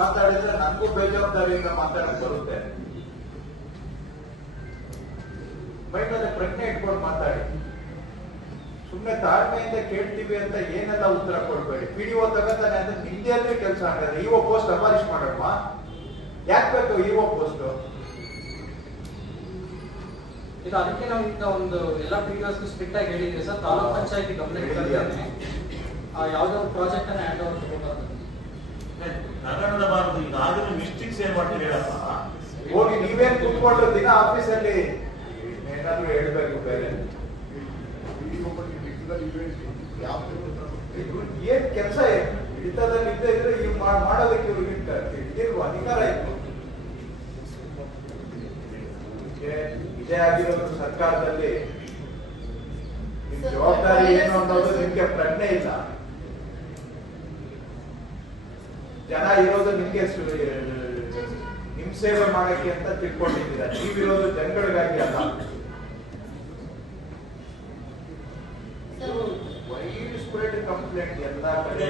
ಮಾತಾಡಿದ್ರೆ ನನಗೂ ಬೇಜವಾಬ್ದಾರಿಯಿಂದ ಮಾತಾಡಕ್ ಬರುತ್ತೆ. ಮೈಂಡಲ್ಲಿ ಪ್ರಜ್ಞೆ ಇಟ್ಕೊಂಡು ಮಾತಾಡಿ. ಸುಮ್ಮನೆ ತಾಳ್ಮೆಯಿಂದ ಕೇಳ್ತೀವಿ ಅಂತ ಏನೆಲ್ಲ ಉತ್ತರ ಕೊಡ್ಬೇಡಿ. PDO ತಗೋತಾನೆ ಅಂದ್ರೆ ನಿಮ್ದೇ ಅಂದ್ರೆ ಕೆಲಸ ಆಗಲ್ಲ. ಇಒ ಪೋಸ್ಟ್ ಅಬಾಲಿಷ್ ಮಾಡಮ್ಮ. ಯಾಕೆ ಬೇಕು ಇಒ ಪೋಸ್ಟ್? ಇದು ಅದಕ್ಕೆ ನಾವು ಈಗ ಒಂದು ಎಲ್ಲ PDOಸ್ ಸ್ಟ್ರಿಕ್ಟ್ ಆಗಿ ಹೇಳಿದ್ವಿ ಸರ್. ತಾಲೂಕ್ ಪಂಚಾಯತಿ ಗಮನಕ್ಕೆ ತರ್ತೇನೆ. ಯಾವುದೋ ಒಂದು ಪ್ರಾಜೆಕ್ಟ್ ಅನ್ನ ಹ್ಯಾಂಡ್ ಓವರ್ ತಗೊಂಡ್ಬರ್ತಾರೆ. ನಗರದ ಬಾರದು ಈಗಾಗಲೇ ಮಿಸ್ಟೇಕ್ಸ್ ಏನ್ ಮಾಡ್ತೀರಿ ಹೇಳಪ್ಪ. ಹೋಗಿ ನೀವೇನ್ ಕೂತ್ಕೊಂಡು ದಿನ ಆಫೀಸಲ್ಲಿ ಏನಾದ್ರು ಹೇಳ್ಬೇಕು ಬೇರೆ. ಏನ್ ಕೆಲಸ ಹಿಡಿತದಲ್ಲಿ ಇದ್ದೇ ಇದ್ರೆ ಇವ್ ಮಾಡೋದಕ್ಕೆ ಇವ್ರಿಗೆ ಇದಿರುವ ಅಧಿಕಾರ ಇತ್ತು. ಇದೇ ಆಗಿರೋದು ಸರ್ಕಾರದಲ್ಲಿ ನಿಮ್ ಜವಾಬ್ದಾರಿ ಏನು ಅನ್ನೋದು ನಿಮ್ಗೆ ಪ್ರಜ್ಞೆ ಇಲ್ಲ. ಜನ ಇರೋದು ನಿಮ್ಗೆ ನಿಮ್ ಸೇವೆ ಮಾಡಕ್ಕೆ ಅಂತ ತಿಳ್ಕೊಂಡಿದ್ದೀರಾ. ನೀವಿರೋದು ಜನಗಳಿಗಾಗಿ ಅಲ್ಲ. ವೈಡ್ ಸ್ಪ್ರೆಡ್ ಕಂಪ್ಲೇಂಟ್ ಎಲ್ಲ ಕಡೆ